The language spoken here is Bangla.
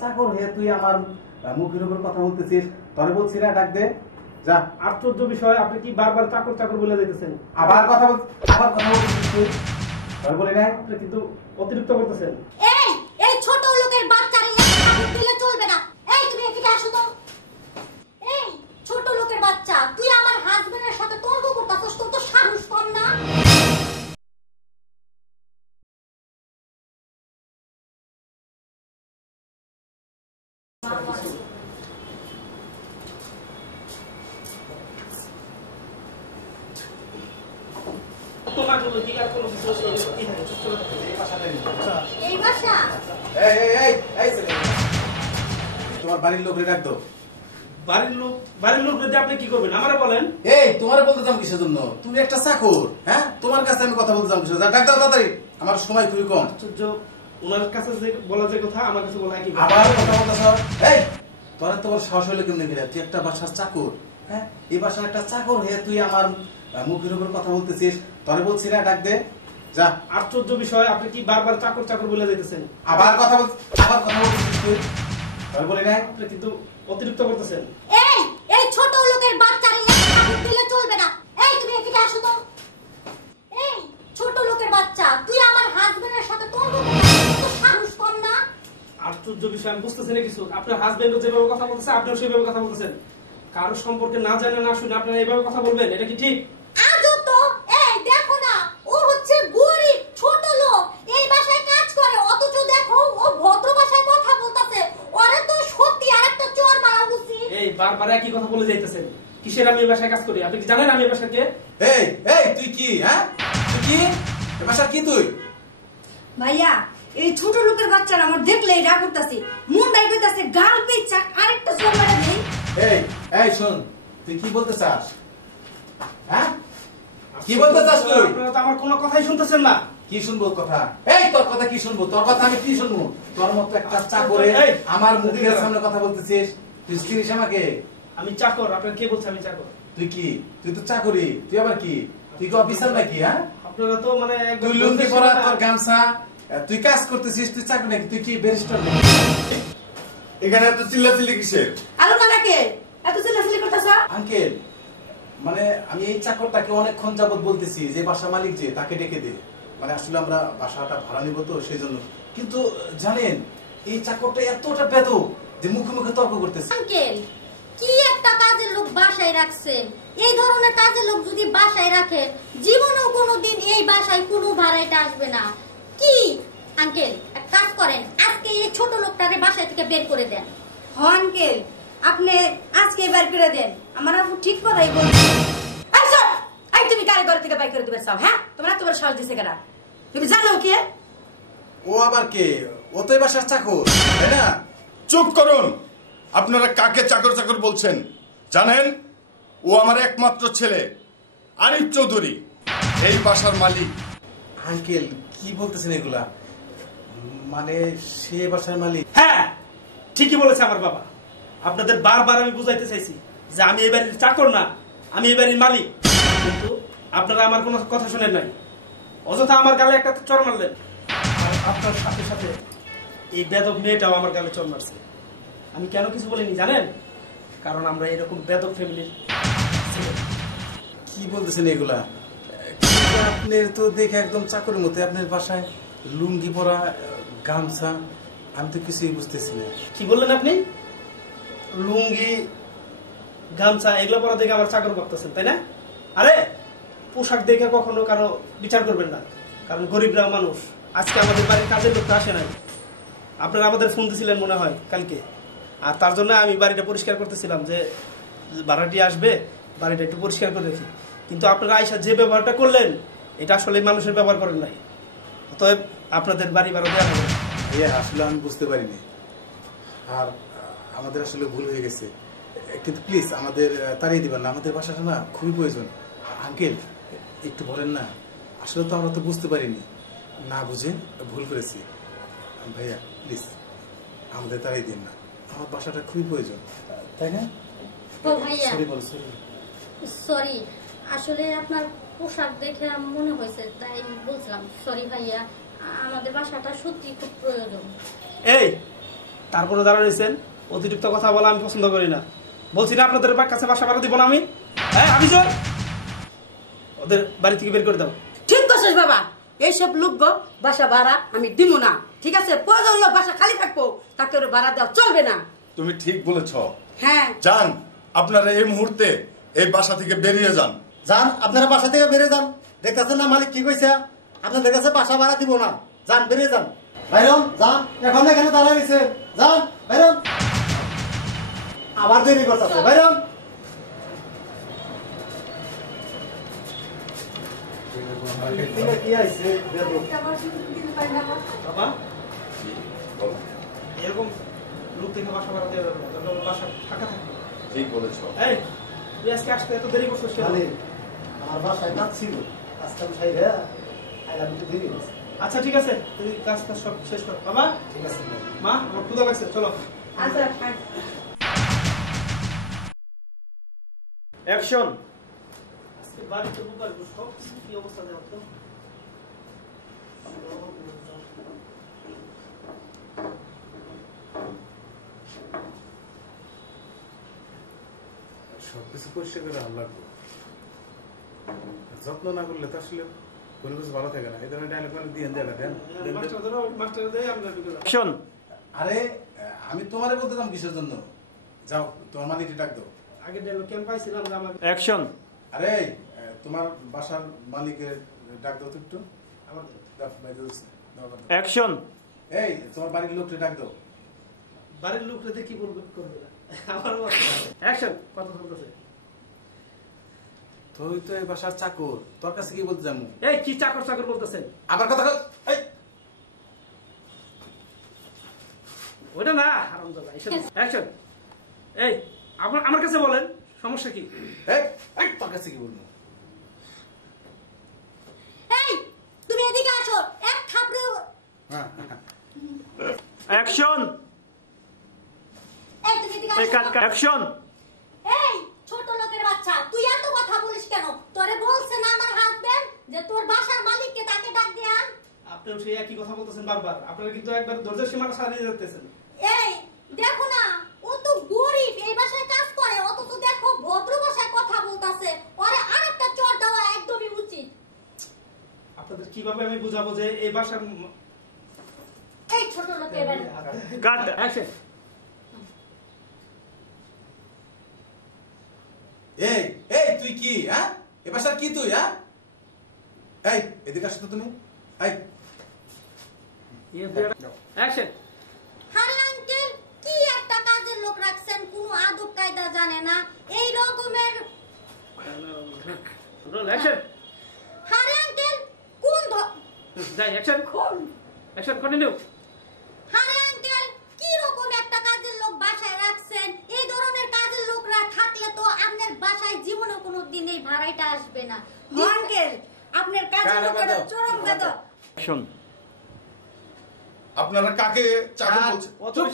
চাকর হয়ে তুই আমার মুখের উপর কথা বলতেছিস, তোরে বলছি না ডাক দে যা। আশ্চর্য বিষয়, আপনি কি বারবার চাকর চাকর বলে দিতেছেন? আবার কথা বলছিস তুই? তোরে বলি না? আপনি কিন্তু অতিরিক্ত করতেছেন। এই এই ছোট লোকের বাচ্চারে এক দিলে চলবে না। এই তুমি এদিকে আসো তো। এই ছোট লোকের বাচ্চা, তুই আমার হাজবেন্ডের সাথে তর্ক করতাছস, তোর তো সাহস কম না? এই বাসা তোমার বাড়ির লোকরে ডাক দাও। বাড়ির লোক যদি আপনি কি করবেন আমারে বলেন। এই তোমারে বলতে চাম কিসের জন্য? তুমি একটা চাকর, হ্যাঁ? তোমার কাছে আমি কথা বলতে চাম কিসের? ডাক দাও তাড়াতাড়ি, আমার সময় খুবই কম। আশ্চর্য, ওনার কাছে যে বলা যে কথা আমার কাছে বলা কি? আবার কথা বলতেছ? এই তোরা তোমার সাহস হইলে কেমনে গেলে? তুই একটা বাসার চাকর, হ্যাঁ? এই বাসার একটা চাকর হয়ে তুই আমার মুখের উপর কথা বলতেছিস, তোরে বলছি না ডাক দে যা। আশ্চর্য বিষয়, আপনি কি বারবার চাকর চাকর বলে দিতেছেন? আবার কথা বলছিস তুই? তোরে বলি না? আপনি কিন্তু অতিরিক্ত করতেছেন। এই এই ছোট লোকের বাচ্চারে এক দিলে চলবে না। এই তুমি এদিকে আসো তো। এই ছোট লোকের বাচ্চা, তুই আমার হাজবেন্ডের সাথে তর্ক করতাছস, তোর সাহস কম না? আশ্চর্য বিষয়, আমি বুঝতেছি না কিছু। আপনার হাজবেন্ডও যেভাবে কথা বলতেছে আপনিও সেভাবে কথা বলতেছেন। কারো সম্পর্কে না জানে না শুনে আপনারা এইভাবে কথা বলবেন, এটা কি ঠিক? আজও তো এই দেখো না, ও হচ্ছে গরিব ছোট লোক, এই বাসায় কাজ করে, অথচ দেখো ও ভদ্র ভাষায় কথা বলতাছে। ওরে তো সত্যি আরেকটা চড় মারা উচিত। এই বারবার একই কথা বলে যাইতেছেন। কিসের আমি এই বাসায় কাজ করি? আপনি কি জানেন আমি এই বাসায় কে? এই এই তুই কি, হ্যাঁ? তুই কি এ বাসার কি? তুই ভাইয়া এই ছোট লোকের বাচ্চারা আমার দেখলেই রাগ করতেছে, মুন্ডাই কইতাছে গাল পেঁচা আরেকটা জোর মারা দেই। এই এই শোন, তুই কি বলতে চাস? হ্যাঁ, কি বলতে চাস তুই? আপনারা তো আমার কোনো কথাই শুনতেছেন না। কি শুনবো কথা? এই তোর কথা কি শুনবো? তোর কথা আমি কি শুনবো? তোর মতো একটা চাকরে এই, আমার মুখের সামনে কথা বলতেছিস? তুই চিনিস আমাকে? আমি চাকর, আপনার কে বলছে আমি চাকর? তুই কি? তুই তো চাকরি, তুই আবার কি? তুই কি অফিসার নাকি? হ্যাঁ, আপনারা তো মানে তুই লুঙ্গি পরা, তোর গামছা, তুই কাজ করতেছিস, তুই চাকরি নাকি? তুই কি ব্যারিস্টার নাকি? এখানে এত চিল্লাচিল্লি কিসের? আলো মারাকে এত চিল্লাচিল্লি করতেছ? আঙ্কেল, মানে আমি এই চাকরটাকে অনেকক্ষণ যাবত বলতেছি যে বাসা মালিক যে তাকে ডেকে দে, মানে আসলে আমরা বাসাটা ভাড়া নিব তো সেই জন্য। কিন্তু জানেন এই চাকরটা এতটা বেদক যে মুখে মুখে তর্ক করতেছে। আঙ্কেল, কি একটা কাজের লোক বাসায় রাখছেন? এই ধরনের কাজের লোক যদি বাসায় রাখে, জীবনেও কোনোদিন এই বাসায় কোনো ভাড়াইটা আসবে না। কি আঙ্কেল, এক কাজ করেন, আজকে এই ছোট লোকটারে বাসায় থেকে বের করে দেন। আঙ্কেল আপনি আজকে বের করে দেন, আমার আপু ঠিক কথাই বলছে। এই তুমি কারে ঘর থেকে বাইর করে দিবে চাও? হ্যাঁ, তোমার এত বড় সাহস দিছে কেন? তুমি জানো কে ও? আবার কে? ও তো এই বাসার চাকর, তাই না? চুপ করুন! আপনারা কাকে চাকর চাকর বলছেন জানেন? ও আমার একমাত্র ছেলে আরিফ চৌধুরী, এই বাসার মালিক। আঙ্কেল কি বলতেছেন এগুলা? মানে সে বাসার মালিক? হ্যাঁ, ঠিকই বলেছে আমার বাবা। আপনাদের বারবার আমি বুঝাইতে চাইছি যে আমি এই বাড়ির চাকর না, আমি এই বাড়ির মালিক, কিন্তু আপনারা আমার কোনো কথা শুনেন নাই। অযথা আমার গালে একটা চড় মারলেন, আর আপনার সাথে সাথে এই বেদক মেয়েটাও আমার গালে চড় মারছে। আমি কেন কিছু বলিনি জানেন? কারণ আমরা এরকম বেদক ফ্যামিলির। কি বলতেছেন এগুলা? আপনি তো দেখে একদম চাকরের মতো, আপনার বাসায় লুঙ্গি পরা, গামছা, আমি তো কিছুই বুঝতেছি না। কি বললেন আপনি? লুঙ্গি গামছা এগুলো পরা দেখে আবার চাকর ভাবতেছেন, তাই না? আরে পোশাক দেখে কখনো কারো বিচার করবেন না, কারণ গরিবরা মানুষ। আজকে আমাদের বাড়ির কাজের লোকটা আসে নাই, আপনারা আমাদের ফোন দিয়েছিলেন মনে হয় কালকে, আর তার জন্য আমি বাড়িটা পরিষ্কার করতেছিলাম যে ভাড়াটি আসবে, বাড়িটা একটু পরিষ্কার করে রেখি। কিন্তু আপনারা আইসা যে ব্যবহারটা করলেন, এটা আসলে মানুষের ব্যবহার করেন নাই। অতএব আপনাদের বাড়ি ভাড়া দেওয়া হবে। আসলে আমি বুঝতে পারিনি, আর আমাদের আসলে ভুল হয়ে গেছে, কিন্তু প্লিজ আমাদের তাড়িয়ে দিবেন না, আমাদের বাসাটা না খুবই প্রয়োজন। আঙ্কেল একটু বলেন না, আসলে তো আমরা তো বুঝতে পারিনি, না বুঝে ভুল করেছি। ভাইয়া প্লিজ আমাদের তাড়িয়ে দিন না, আমার বাসাটা খুবই প্রয়োজন, তাই না? ও ভাইয়া, সরি বলো, সরি। সরি, আসলে আপনার পোশাক দেখে মনে হয়েছে তাই বলছিলাম। সরি ভাইয়া, আমাদের বাসাটা সত্যি খুব প্রয়োজন। এই তারপরে দাঁড়া রয়েছেন। অতিরিক্ত কথা বলা আমি পছন্দ করি না। বলছি না আপনাদের কাছে বাসা ভাড়া দিব না আমি। হ্যাঁ আমি চল, ওদের বাড়ি থেকে বের করে দাও। ঠিক করছিস বাবা, এইসব লোক বাসা ভাড়া আমি দিব না, ঠিক আছে? প্রয়োজন হলো বাসা খালি থাকবো, তাকে ওর ভাড়া দেওয়া চলবে না। তুমি ঠিক বলেছ। হ্যাঁ যান, আপনারা এই মুহূর্তে এই বাসা থেকে বেরিয়ে যান। যান, আপনারা বাসা থেকে বেরিয়ে যান। দেখতেছেন না মালিক কি কইছে, আপনাদের কাছে বাসা ভাড়া দিব না। যান, বেরিয়ে যান। বাইরন যান, এখন এখানে দাঁড়ায় রয়েছে। যান বাইরন, আবার দেরি করতেছে। বাইরন, কি আইছে বাবা, এরকম লোক থেকে বাসা ভাড়া দেওয়া যাবে না, তাহলে বাসা ফাঁকা থাকবে। ঠিক বলেছ। এই তুই আজকে আসতে এত দেরি করছিস কেন? আমার বাসায় কাজ ছিল, আজকে আমি খাই রে আইলাম, একটু দেরি হয়েছে। আচ্ছা ঠিক আছে, তুই কাজ সব শেষ কর। বাবা ঠিক আছে। মা, আমার ক্ষুধা লাগছে, চলো। আচ্ছা অ্যাকশন। আজকে বাড়িতে বুকার সব কি অবস্থা দেওয়া তো। সবকিছু পরিষ্কার করে ভালো লাগবে, যত্ন না করলে তো আসলে কোনো কিছু ভালো থাকে না। এই ধরনের ডায়লগ মানে দিয়ে দেন। অ্যাকশন। আরে আমি তোমারে বলতেলাম কিসের জন্য? যাও, তোমার মালিক ডাক দাও। আগে ডায়লগ কেন পাইছিলাম যে আমার অ্যাকশন। আরে তোমার বাসার মালিকের ডাক দাও তো একটু। আমার অ্যাকশন। এই তোমার বাড়ির লোককে ডাক দাও। বাড়ির লোকরে কি বলবে, করবে না আমার অ্যাকশন। কথা চলতেছে। তুই তো এই বাসার চাকর, তোর কাছে কি বলতে যাবো? এই কি চাকর চাকর বলতেছেন? আবার কথা এই ওটা না, হারামজাদা। অ্যাকশন। এই আমার কাছে বলেন, সমস্যা কি? এই তোর কাছে কি বলবো? এই তুমি এদিকে আসো, এক থাপড়ে। অ্যাকশন। এই তুমি এদিকে এই আসো। কাট অ্যাকশন। এই ছোট লোকের বাচ্চা, তুই এত কথা বলিস কেন? তোরে বলছে না আমার হাজবেন্ড যে তোর বাসার মালিককে তাকে ডাক দিয়ে আন? আপনিও সেই একই কথা বলতেছেন বারবার। আপনারা কিন্তু একবার ধৈর্যের সীমাটা ছাড়িয়ে যাচ্ছেন। এই দেখো না, ও তো গরিব, এই বাসায় কাজ করে, অথচ দেখো ভদ্র ভাষায় কথা বলতাছে। ওরে আরেকটা চড় দেওয়া একদমই উচিত। আপনাদের কিভাবে আমি বুঝাবো যে এই বাসার এই ছোট লোকের কাট অ্যাকশন। এই এই তুই কি? হ্যাঁ, এ বাসার কি তুই? হ্যাঁ, এই এদিকে আসো তো তুমি। এই অ্যাকশন। আরে আঙ্কেল, কি একটা কাজের লোক রাখছেন, কোনো আদব কায়দা জানে না, এই রকমের। Roll action. আরে আঙ্কেল, কোন যাই অ্যাকশন। Action continue. আরে আঙ্কেল, কি রকম একটা কাজের লোক বাসায় রাখছেন? এই ধরনের কাজের লোকরা থাকলে তো আপনার বাসায় জীবনে কোনোদিন এই ভাড়াইটা আসবে না। আঙ্কেল, আপনার কাজের লোকের চরম বেদব। অ্যাকশন। আপনারা কাকে চাকর বলছেন? চুপ